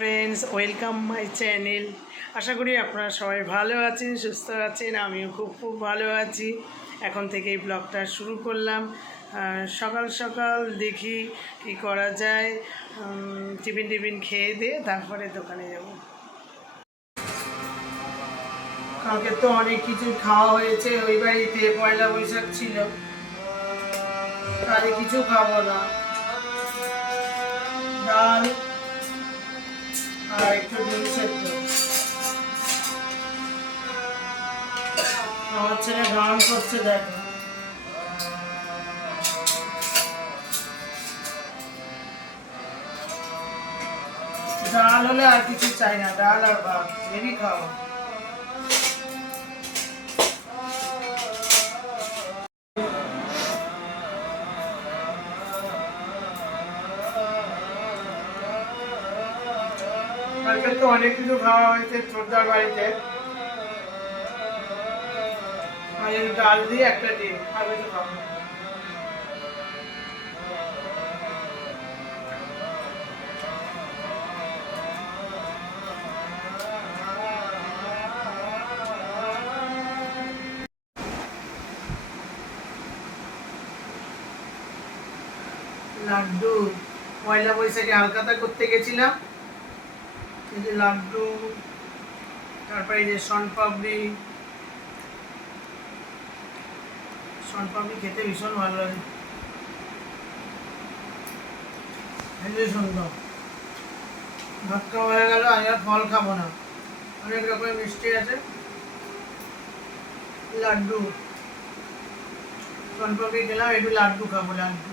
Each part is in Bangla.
Friends, welcome my channel. আশা করি আপনারা সবাই ভালো আছেন, সুস্থ আছেন। আমিও খুব ভালো আছি। এখন থেকে এই ব্লগটা শুরু করলাম। সকাল সকাল দেখি কি করা যায়। টিফিন খেয়ে দিয়ে তারপরে দোকানে যাব। কালকে তো অনেক কিছু খাওয়া হয়েছে, ওই বাড়িতে পয়লা বৈশাখ ছিল। তাহলে কিছু খাবো না, ডাল আর একটু ডিম সেদ্ধ। আমার ছেলে গান করছে, দেখো। ডাল হলে আর কিছু চাই না, ডাল আর ভাত হেভি খাও। কালকে তো অনেক কিছু খাওয়া হয়েছে ছোটদার বাড়িতে। ডাল দিয়ে একটা ডিম, আর কিছু খাবো। লাড্ডু পয়লা বৈশাখে হালখাতা করতে গেছিলাম। এই যে লাড্ডু, তারপরে এই যে শনপাপড়ি খেতে ভীষণ ভালো লাগে। হেভি সুন্দর। ভাত খাওয়া হয়ে গেল, আমি আর ফল খাবো না। অনেক রকমের মিষ্টি আছে, লাড্ডু শনপাপড়ি খেলাম, একটু লাড্ডু খাবো। লাড্ডু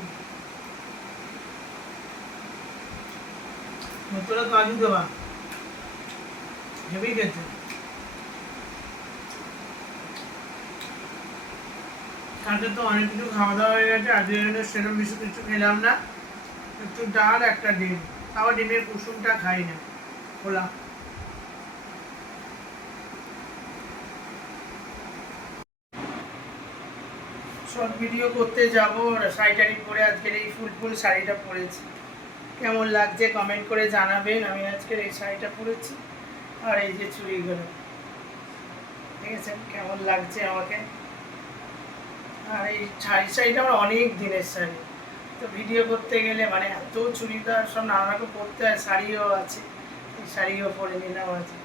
ভেতরে কাজু দেওয়া, হেভি খেতে। কালকে তো অনেক কিছু খাওয়া দাওয়া হয়ে গেছে, আজকে সেরকম বেশি কিছু খেলাম না। একটু ডাল, একটা ডিম। আবার ডিমের কুসুমটা খাই না, খোলা। শর্ট ভিডিও করতে যাব, শাড়িটারি পরে আজকের এই ফুল শাড়িটা পরেছি। কেমন লাগছে কমেন্ট করে জানাবেন। আমি আজকের এই শাড়িটা পরেছি আর এই যে চুড়িগুলো, দেখেছেন কেমন লাগছে আমাকে। আর এই শাড়িটা আমার অনেক দিনের শাড়ি। তো ভিডিও করতে গেলে মানে এত চুড়িদার সব নানা রকম পরতে হয়, শাড়িও আছে, এই শাড়িও পরে নিলাম আছে।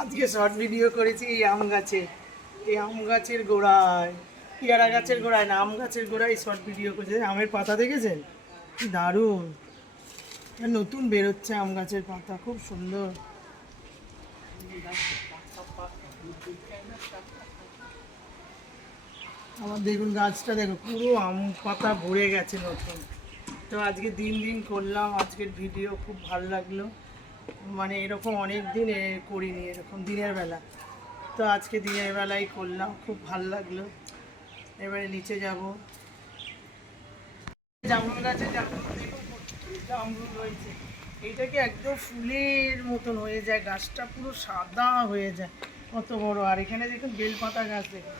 আজকে শর্ট ভিডিও করেছি এই আম গাছের গোড়ায়, পেয়ারা গাছের গোড়ায় না, আম গাছের গোড়ায় শর্ট ভিডিও করেছে। আমের পাতা দেখেছেন, কি দারুণ নতুন বেরোচ্ছে আম গাছের পাতা, খুব সুন্দর। আমার দেখুন গাছটা, দেখো পুরো আম পাতা ভরে গেছে নতুন। তো আজকে দিন করলাম আজকের ভিডিও, খুব ভালো লাগলো। মানে এরকম অনেক দিন করিনি এরকম দিনের বেলা। তো আজকে দিনের বেলায় করলাম, খুব ভালো লাগলো। এবারে নিচে যাব। জামরুল গাছে জামরুল রয়েছে, এইটাকে একদম ফুলের মতন হয়ে যায়, গাছটা পুরো সাদা হয়ে যায়, কত বড়। আর এখানে দেখুন বেলপাতা গাছ, দেখুন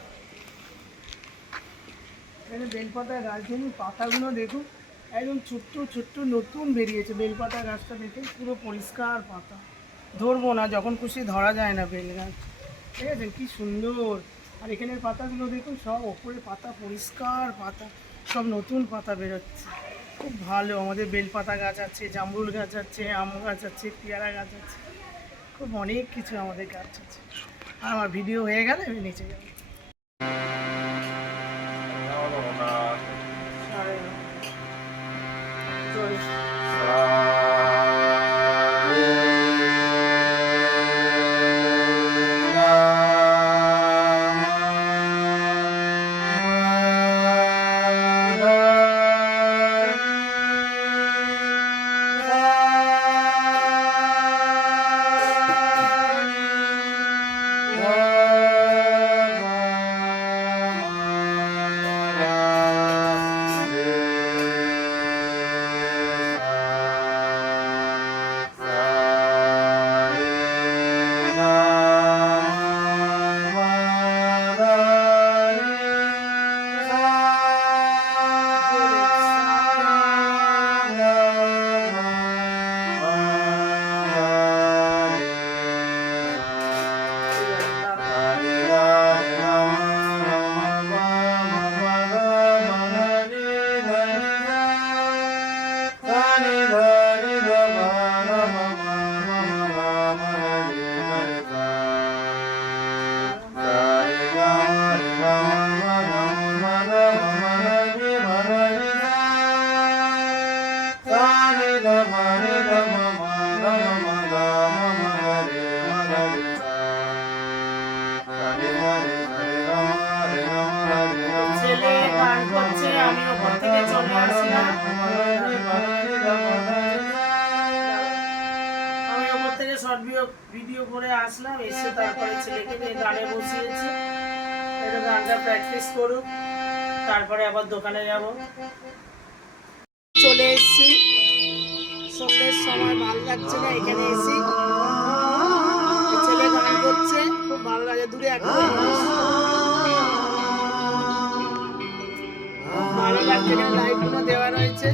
এখানে বেলপাতা গাছ, দেখুন পাতাগুলো দেখুন একদম ছোট্ট নতুন বেরিয়েছে। বেলপাতা গাছটা দেখুন পুরো পরিষ্কার পাতা, ধরবো না, যখন খুশি ধরা যায় না বেল গাছ, ঠিক আছে, কি সুন্দর। আর এখানের পাতাগুলো দেখুন সব ওপরে পাতা, পরিষ্কার পাতা, সব নতুন পাতা বেরোচ্ছে, খুব ভালো। আমাদের বেলপাতা গাছ আছে, জামরুল গাছ আছে, আম গাছ আছে, পেয়ারা গাছ আছে, খুব অনেক কিছু আমাদের গাছ আছে। আর আমার ভিডিও হয়ে গেলে আমি নিচে যাবো। গান করছে, আমি ওপর থেকে চলে আসলাম। আমি ওপর থেকে শর্ট ভিডিও করে আসলাম, এসে তারপরে ছেলেকে নিয়ে গানে বসিয়েছি। একটু গানটা প্র্যাকটিস করুক, তারপরে আবার দোকানে যাব। চলে এসেছি, সন্ধ্যের সময় ভালো লাগছে না, এখানে এসি ছেলে গান করছে, খুব ভালো লাগে। দূরে একটা ভালো লাগছে, এখানে লাইটগুলো দেওয়া রয়েছে।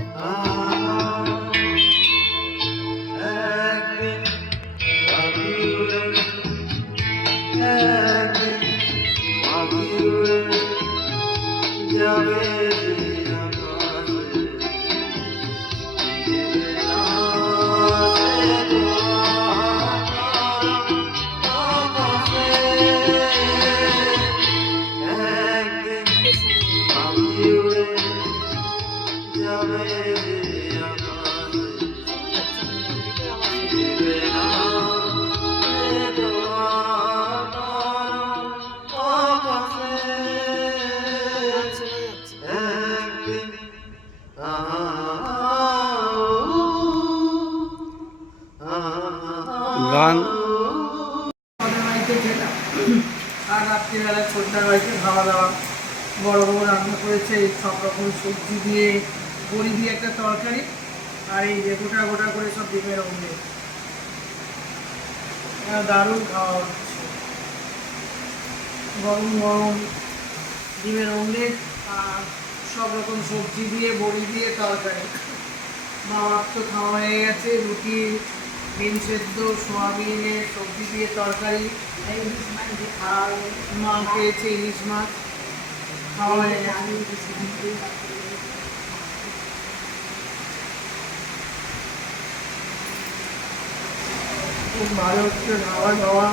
গান আর রাত্রিবেলা ছোটদার বাড়িতে খাওয়া দাওয়া, বড় বড় রান্না করেছে সব রকম সবজি দিয়ে, বড়ি দিয়ে একটা তরকারি, আর এই যে গোটা গোটা করে সব ডিমের অমলেট। দারুণ খাওয়া হচ্ছে, গরম গরম ডিমের অমলেট আর সব রকম সবজি দিয়ে, বড়ি দিয়ে তরকারি। বাবার তো খাওয়া হয়ে গেছে, রুটি, বিন সেদ্ধ, সোয়াবিনের সবজি দিয়ে তরকারি, মা খেয়েছে ইলিশ মাছ, খাওয়া হয়ে গেছে। খুব ভালো হচ্ছে খাওয়া দাওয়া।